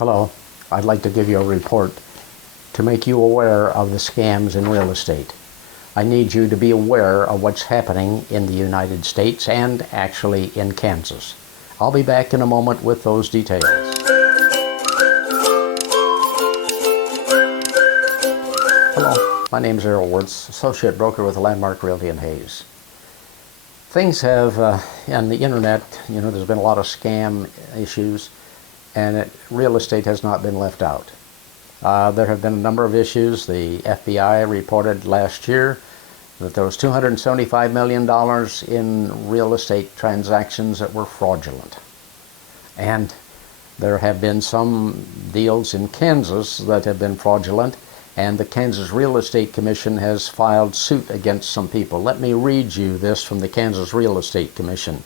Hello, I'd like to give you a report to make you aware of the scams in real estate. I need you to be aware of what's happening in the United States and actually in Kansas. I'll be back in a moment with those details. Hello, my name is Errol Wirtz, Associate Broker with Landmark Realty in Hayes. Things have, on the internet, there's been a lot of scam issues, and real estate has not been left out. There have been a number of issues. The FBI reported last year that there was $275 million in real estate transactions that were fraudulent. And there have been some deals in Kansas that have been fraudulent, and the Kansas Real Estate Commission has filed suit against some people. Let me read you this from the Kansas Real Estate Commission.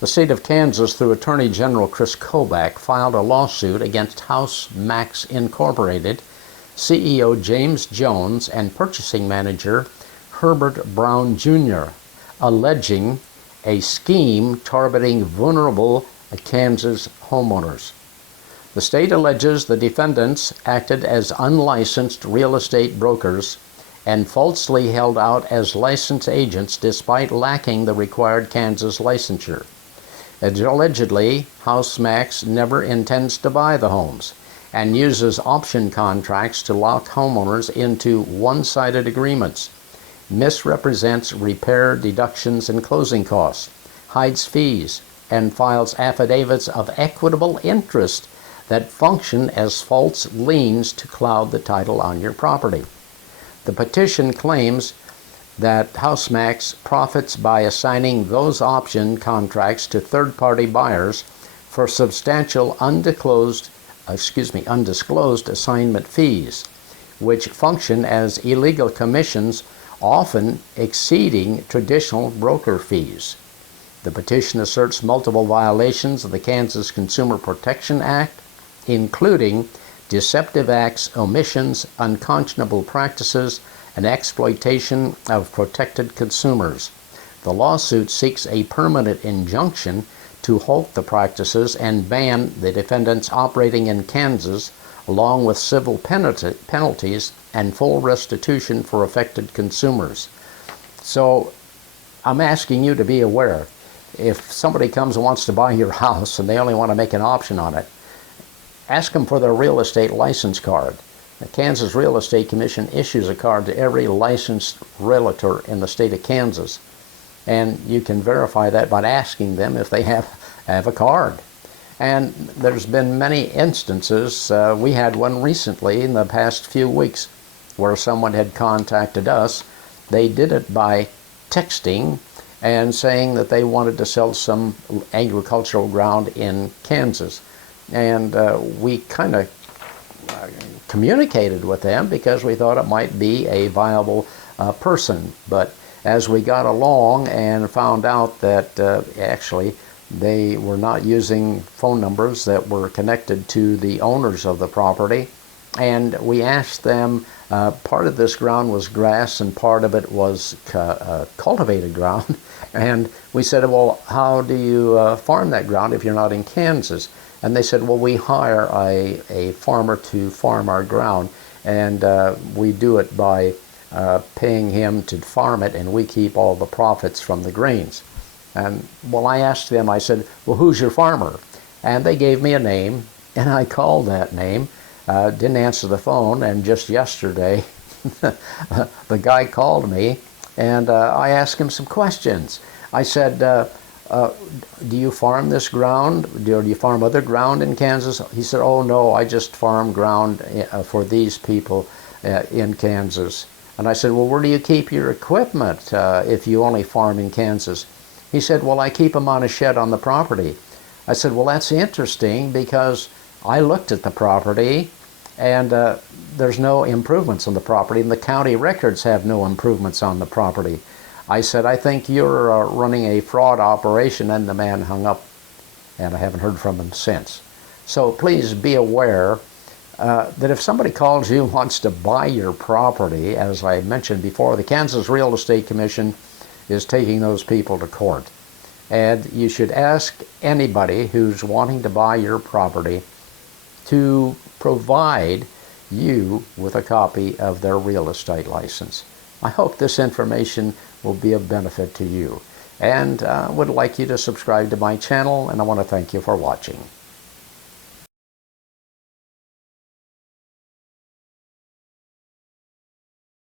The state of Kansas, through Attorney General Chris Kobach, filed a lawsuit against House Max Incorporated, CEO James Jones, and purchasing manager Herbert Brown Jr., alleging a scheme targeting vulnerable Kansas homeowners. The state alleges the defendants acted as unlicensed real estate brokers and falsely held out as licensed agents despite lacking the required Kansas licensure. Allegedly, House Max never intends to buy the homes and uses option contracts to lock homeowners into one-sided agreements, misrepresents repair deductions and closing costs, hides fees, and files affidavits of equitable interest that function as false liens to cloud the title on your property. The petition claims that House Max profits by assigning those option contracts to third-party buyers for substantial undisclosed assignment fees, which function as illegal commissions, often exceeding traditional broker fees. The petition asserts multiple violations of the Kansas Consumer Protection Act, including deceptive acts, omissions, unconscionable practices, and exploitation of protected consumers. The lawsuit seeks a permanent injunction to halt the practices and ban the defendants operating in Kansas, along with civil penalties and full restitution for affected consumers. So I'm asking you to be aware. If somebody comes and wants to buy your house and they only want to make an option on it, ask them for their real estate license card. The Kansas Real Estate Commission issues a card to every licensed realtor in the state of Kansas. And you can verify that by asking them if they have a card. And there's been many instances. We had one recently in the past few weeks where someone had contacted us. They did it by texting and saying that they wanted to sell some agricultural ground in Kansas. And we kind of communicated with them because we thought it might be a viable person. But as we got along and found out that actually they were not using phone numbers that were connected to the owners of the property, and we asked them, part of this ground was grass and part of it was cultivated ground, and we said, well, how do you farm that ground if you're not in Kansas? And they said, well, we hire a farmer to farm our ground, and we do it by paying him to farm it, and we keep all the profits from the grains. And well, I asked them, I said, well, who's your farmer? And they gave me a name, and I called that name, didn't answer the phone, and just yesterday, the guy called me, and I asked him some questions. I said, do you farm this ground? Do you farm other ground in Kansas? He said, oh no, I just farm ground for these people in Kansas. And I said, well, where do you keep your equipment if you only farm in Kansas? He said, well, I keep them on a shed on the property. I said, well, that's interesting because I looked at the property and there's no improvements on the property, and the county records have no improvements on the property. I said, I think you're running a fraud operation, and the man hung up, and I haven't heard from him since. So please be aware that if somebody calls you and wants to buy your property, as I mentioned before, the Kansas Real Estate Commission is taking those people to court. And you should ask anybody who's wanting to buy your property to provide you with a copy of their real estate license. I hope this information will be of benefit to you, and I would like you to subscribe to my channel, and I want to thank you for watching.